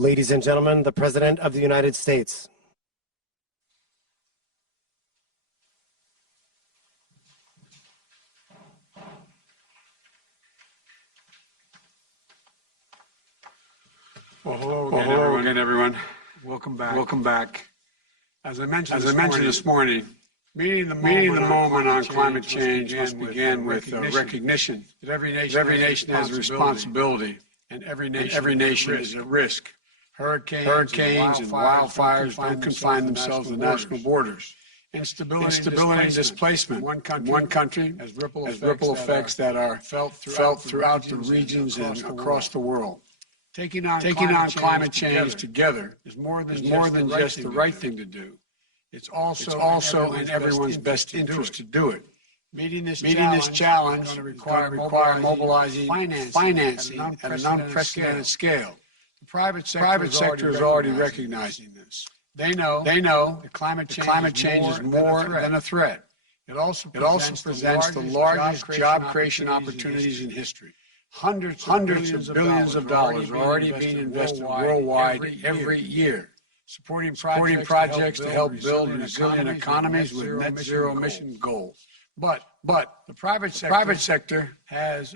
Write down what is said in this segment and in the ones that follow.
Ladies and gentlemen, the President of the United States. Well, hello again, everyone. Welcome back. As I mentioned this morning, meeting the moment on climate change must begin with recognition that every nation has a responsibility, and every nation is at risk. Hurricanes and wildfires don't confine themselves to national borders. Instability and displacement in one country has ripple effects that are felt throughout the regions and across the world. Taking on climate change together is more than just the right thing to do. It's also in everyone's best interest to do it. Meeting this challenge is going to require mobilizing financing at an unprecedented scale. The private sector is already recognizing this. They know that climate change is more than a threat. It also presents the largest job creation opportunities in history. Hundreds of billions of dollars are already being invested worldwide every year, supporting projects to help build resilient economies with net zero emission goals. But the private sector has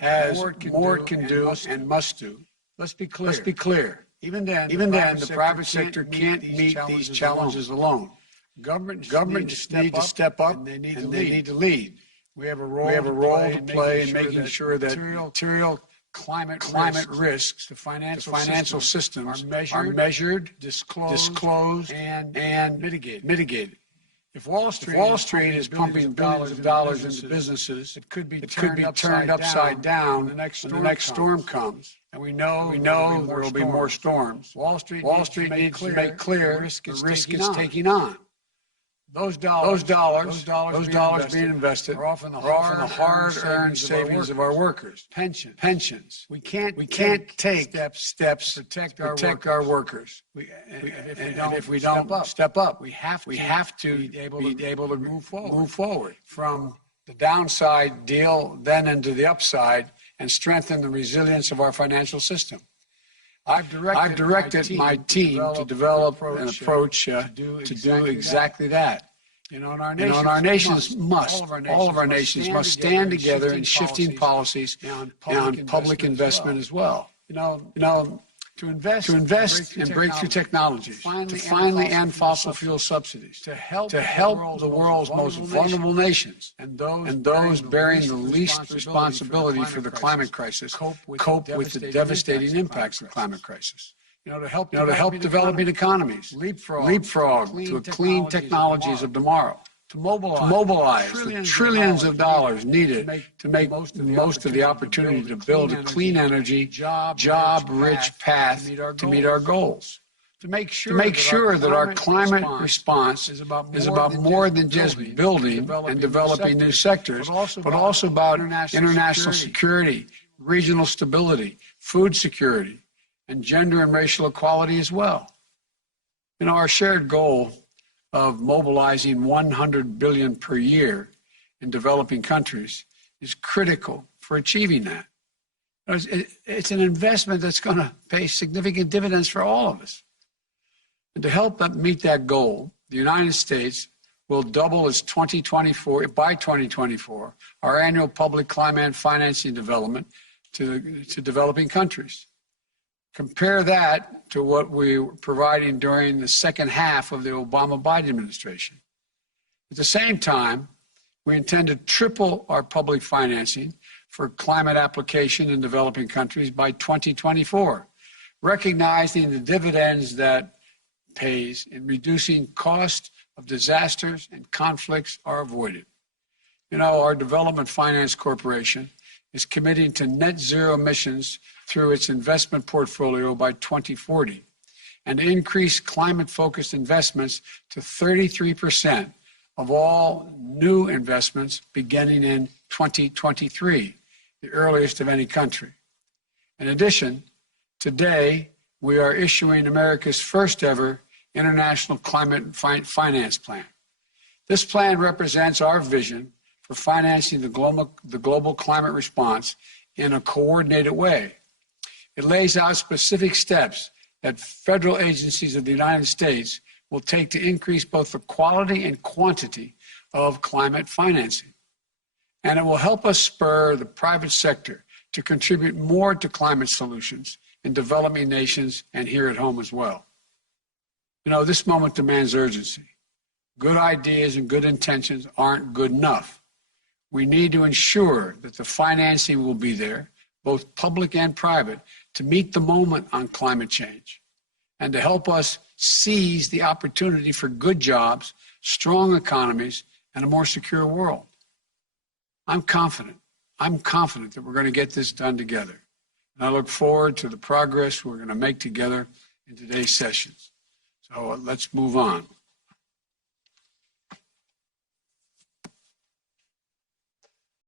more it can do and must do. Let's be clear. Even then, the private sector can't meet these challenges alone. Governments need to step up, and they need to lead. We have a role to play in making sure that material climate risks to financial systems are measured, disclosed, and mitigated. If Wall Street is pumping billions of dollars into businesses, it could be turned upside down when the next storm comes. And we know there will be more storms. Wall Street needs to make clear the risk it's taking on. Those dollars being invested are often the hard-earned savings of our workers. Pensions. We can't take steps to protect our workers. If we don't step up, we have to be able to move forward from the downside deal then into the upside and strengthen the resilience of our financial system. I've directed my team to develop an approach to do exactly that. All of our nations must stand together in shifting policies on public investment as well. To invest in breakthrough technologies, to finally end fossil fuel subsidies, to help the world's most vulnerable nations and those bearing the least responsibility for the climate crisis cope with the devastating impacts of the climate crisis. To help developing economies leapfrog to clean technologies of tomorrow. To mobilize the trillions of dollars needed to make the most of the opportunity to build a clean energy, job-rich path to meet our goals. To make sure that our climate response is about more than just building and developing new sectors, but also about international security, regional stability, food security, and gender and racial equality as well. Our shared goal of mobilizing $100 billion per year in developing countries is critical for achieving that. It's an investment that's going to pay significant dividends for all of us. And to help meet that goal, the United States will double its by 2024, our annual public climate financing development to developing countries. Compare that to what we were providing during the second half of the Obama-Biden administration. At the same time, we intend to triple our public financing for climate application in developing countries by 2024, recognizing the dividends that pays in reducing cost of disasters and conflicts are avoided. Our Development Finance Corporation is committing to net zero emissions through its investment portfolio by 2040 and increase climate-focused investments to 33% of all new investments beginning in 2023, the earliest of any country. In addition, today we are issuing America's first ever International Climate Finance Plan. This plan represents our vision for financing the global climate response in a coordinated way. It lays out specific steps that federal agencies of the United States will take to increase both the quality and quantity of climate financing. And it will help us spur the private sector to contribute more to climate solutions in developing nations and here at home as well. You know, this moment demands urgency. Good ideas and good intentions aren't good enough. We need to ensure that the financing will be there, both public and private, to meet the moment on climate change and to help us seize the opportunity for good jobs, strong economies, and a more secure world. I'm confident that we're going to get this done together. And I look forward to the progress we're going to make together in today's sessions. So let's move on.